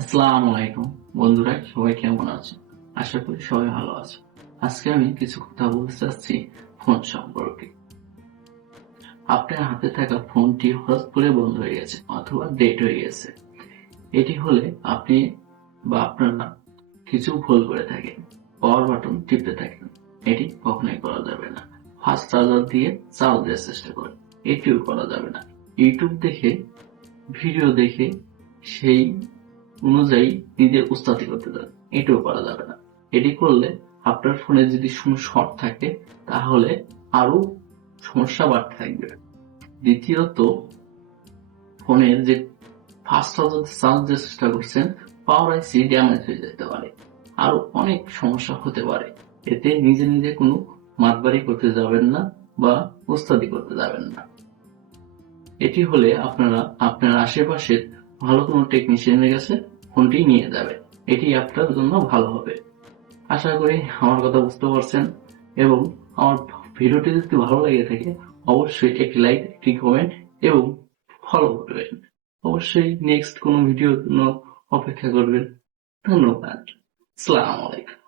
আসসালামু আলাইকুম বন্ধুরা, সবাই কেমন আছো? আশা করি সবাই ভালো আছো। আজকে আমি কিছু কথা বলতে চাচ্ছি ফোন সম্পর্কে। আপনার হাতে থাকা ফোনটি হঠাৎ করে বন্ধ হয়ে গেছে অথবা ডেড হয়ে গেছে। এটি হলে আপনি বা আপনারা কিছু ভুল করে থাকেন, পাওয়ার বাটন টিপতে থাকেন। এটি কখনোই করা যাবে না। ফাস্ট চার্জার দিয়ে চার্জ দেওয়ার চেষ্টা করেন, এটিও করা যাবে না। ইউটিউব দেখে, ভিডিও দেখে সেই অনুযায়ী নিজের উস্তাদি করতে যাবে, এটাও করা যাবে না। এটি করলে আপনার ফোনে যদি কোনো শর্ট থাকে তাহলে আরো সমস্যা বাড়তে থাকবে। দ্বিতীয়ত, ফোনের যে ফাস্ট চার্জ দেওয়ার চেষ্টা করছেন, পাওয়ার আইসি ড্যামেজ হয়ে যেতে পারে, আরো অনেক সমস্যা হতে পারে। এতে নিজে নিজে কোনো মাতবাড়ি করতে যাবেন না বা উস্তাদি করতে যাবেন না। এটি হলে আপনারা আপনার আশেপাশের ভালো কোনো টেকনিশিয়ানের কাছে ফোনটি নিয়ে যাবেন, এটি আপনার জন্য ভালো হবে। আশা করি আমার কথা বুঝতে পারছেন, এবং আমার ভিডিওটি যদি ভালো লেগে থাকে অবশ্যই একটি লাইক, একটি কমেন্ট এবং ফলো করবেন। অবশ্যই নেক্সট কোনো ভিডিওর জন্য অপেক্ষা করবেন। ধন্যবাদ। আসসালামু আলাইকুম।